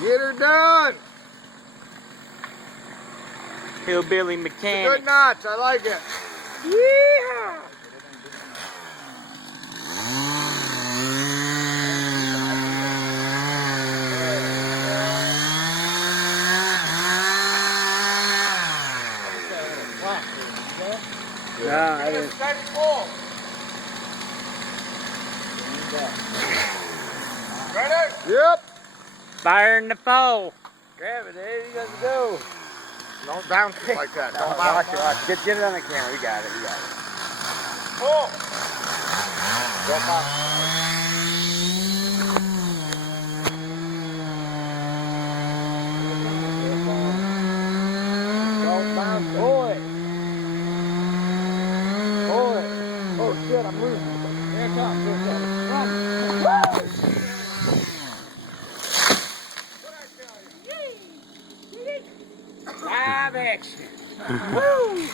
Get her done. Hillbilly mechanic. Good knots. I like it. Yeah. Yeah, I didn't. Steady pull. Ready? Yep. Fire in the fall. Grab it, Dave. You got to go. Don't bounce it like that. Don't Watch bounce it, watch it. Get it on the camera. We got it. We got it. Pull. Don't bounce. Don't bounce. Pull it. Pull it. Oh shit, I'm losing. Here it comes. Here it comes. Run. Live action. Woo!